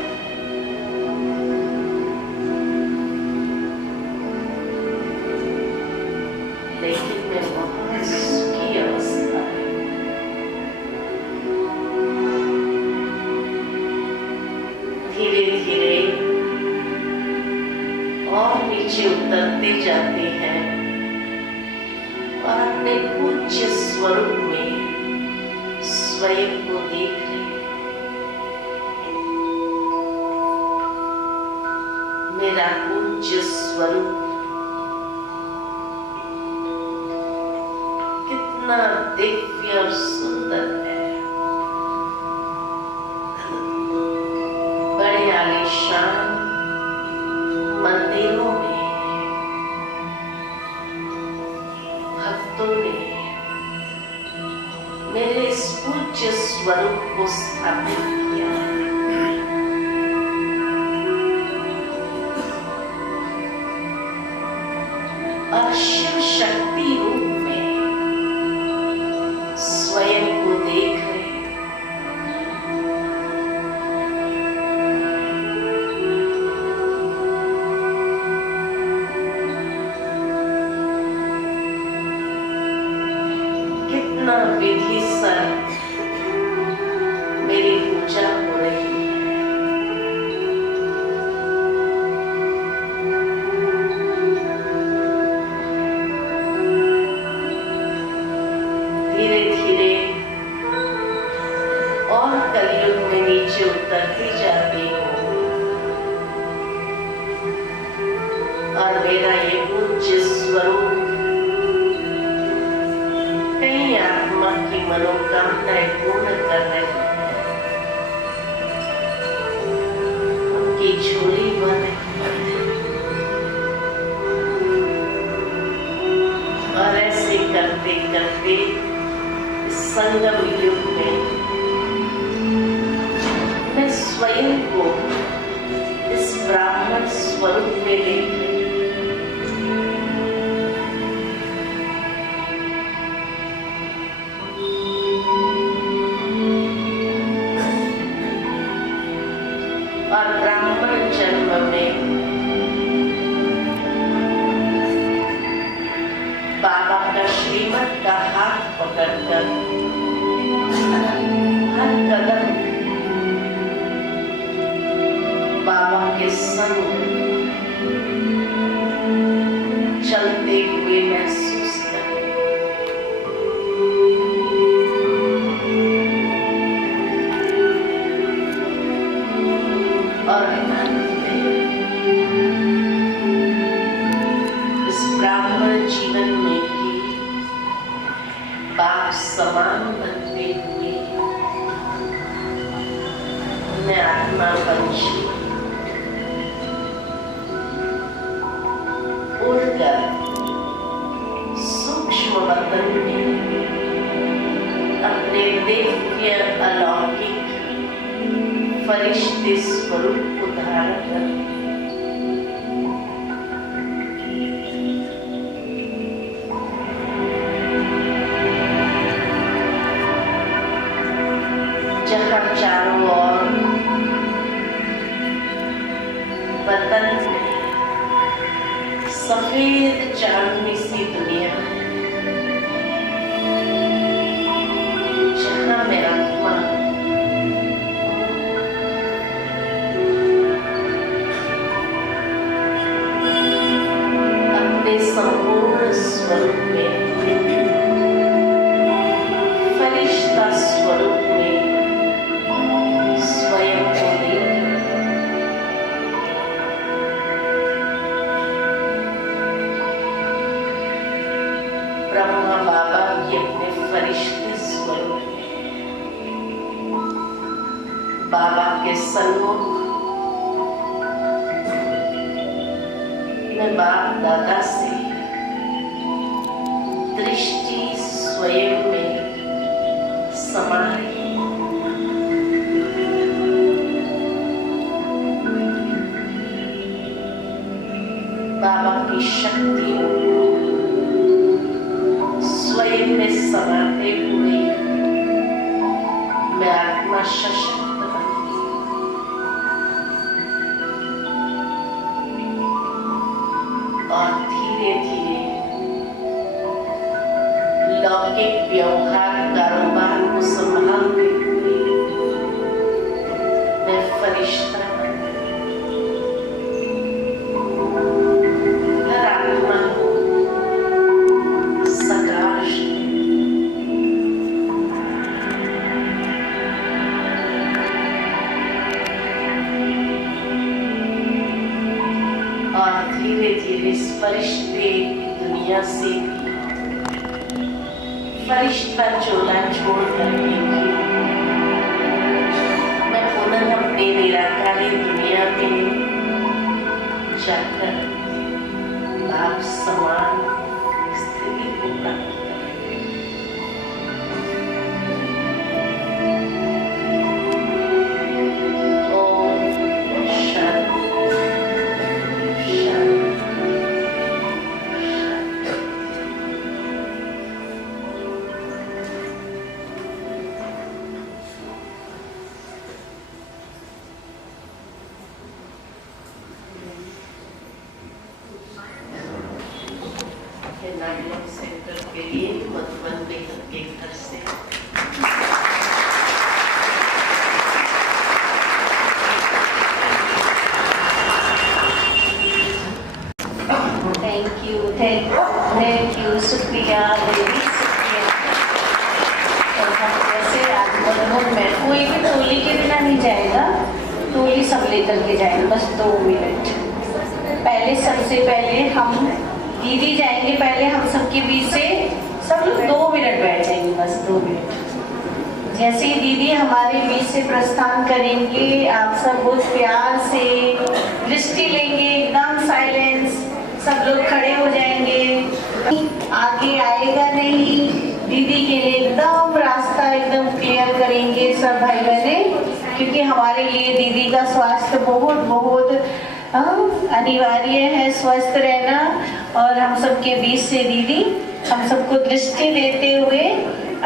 लेकिन मैं बहुत सुखी अवस्था में अपने पूज्य स्वरूप में स्वयं को देख रहे हैं। मेरा पूज्य स्वरूप कितना दिव्य और सुंदर है। बड़े आलीशान मंदिरों में भक्तों ने मेरे इस पूज्य स्वरूप को स्थापित किया है। और शिव शक्ति रूप में स्वयं को देख रहे हैं। कितना विधि सर मेरी पूजा हो रही है। धीरे धीरे और कलयुग में नीचे उतरती जाती हूँ और मेरा ये पूज्य स्वरूप कई आत्मा की मनोकामनाएं पूर्ण कर रहे हैं। उनकी झोली भर रही है। और ऐसे करते करते संगम युग में मैं स्वयं को इस ब्राह्मण स्वरूप में देख रही हूं। और ब्राह्मण जन्म में बाबा का श्रीमत का हाथ पकड़कर हर कदम बाबा के संग चलते हुए महसूस करें। और अंत में इस ब्राह्मण जीवन में भी बाप समान बनते हुए मैं आत्मा पंछी उड़कर सूक्ष्म वतन में अपने दिव्य अलौकिक फरिश्ते स्वरूप को धारण कर जहाँ चारों ओर वतन में सफेद चांदनी सी दुनिया है, जहाँ मैं आत्मा अपने संपूर्ण स्वरूप में फरिश्ता स्वरूप में स्वयं को ब्रह्मा बाबा की अपने फरिश्ते स्वरूप में बाबा के सन्मुख मैं बाप दादा से दृष्टि स्वयं में समा रही हूं। बाबा की शक्तियों स्वयं में समाते हुए मैं आत्मा सशक्त बनती और धीरे धीरे लौकिक व्यवहार कारोबार को संभालते हुए मैं फरिश्ता हर आत्मा को सकाश फर्श पर चोला छोड़ करके मैं पुनः अपने निराकारी दुनिया में जाकर आप समान स्थिति को प्राप्त नागलोक सेंटर के लिए मधुबन बेहद के घर से थैंक यू शुक्रिया देवी शुक्रिया। तो हम जैसे आज मधुबन में कोई भी टोली के बिना नहीं जाएगा, टोली सब लेकर के जाएंगे, बस 2 मिनट पहले। सबसे पहले हम दीदी जाएंगे, पहले हम सबके बीच से सब लोग 2 मिनट बैठ जाएंगे, बस 2 मिनट। जैसे ही दीदी हमारे बीच से प्रस्थान करेंगे, आप सब बहुत प्यार से दृष्टि लेंगे, एकदम साइलेंस, सब लोग खड़े हो जाएंगे, आगे आएगा नहीं, दीदी के लिए एकदम रास्ता एकदम क्लियर करेंगे सब भाई बहने, क्योंकि हमारे लिए दीदी का स्वास्थ्य बहुत बहुत अनिवार्य है, स्वस्थ रहना। और हम सबके बीच से दीदी हम सबको दृष्टि देते हुए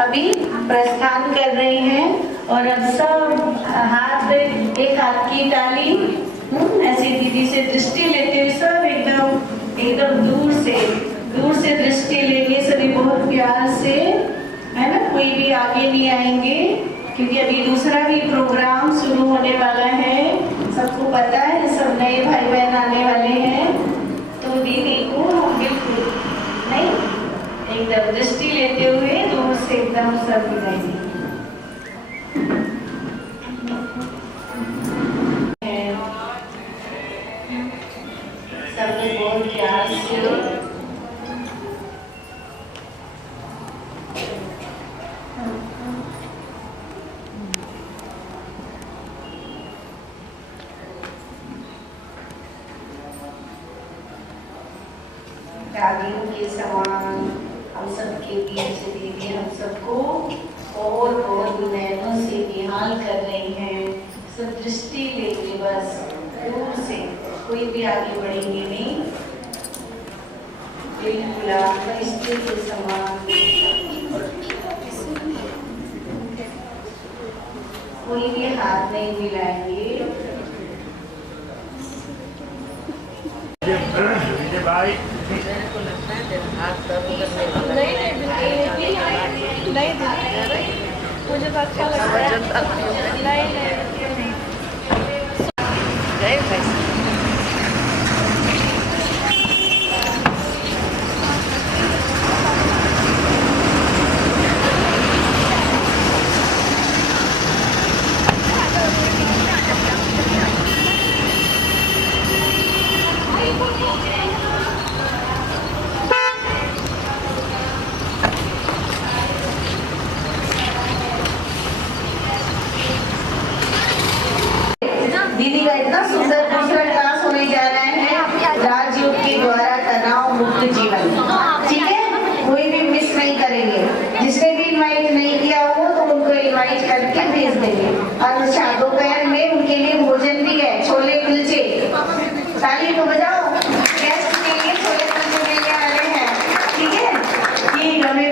अभी प्रस्थान कर रहे हैं। और अब सब हाथ, एक हाथ की ताली, ऐसे दीदी से दृष्टि लेते हुए सब एकदम दूर से दृष्टि लेंगे सभी बहुत प्यार से, है ना। कोई भी आगे नहीं आएंगे क्योंकि अभी दूसरा भी प्रोग्राम शुरू होने वाला है, सबको पता है, सब नए भाई बहन आने वाले हैं। तो दीदी को हम बिल्कुल नहीं, एकदम दृष्टि लेते हुए दूर से एकदम सब मिलाएंगे। सबने बहुत प्यार से दादियों के समान हम सबके बीच दीदी हम सबको बहुत बहुत नैनों से निहाल कर रही हैं। सब दृष्टि लेंगे, बस दूर से, कोई भी आगे बढ़ेंगे नहीं, बिल्कुल आप फरिश्ते के समान, कोई भी हाथ नहीं मिलाएंगे। भाई मुझे तो अच्छा लगता है। नहीं दीदी का इतना सुंदर दूसरा क्लास होने जा रहा है, राजयोग के द्वारा तनाव मुक्त जीवन। ठीक है, कोई भी मिस नहीं करेंगे। जिसने भी इनवाइट नहीं किया हो तो उनको इनवाइट करके भेज देंगे। और दोपहर में उनके लिए भोजन भी है, छोले कुलचे। ताली तो बजाओ, गेस्ट के लिए छोले कुलचे मिलने वाले हैं। ठीक है, ये हमें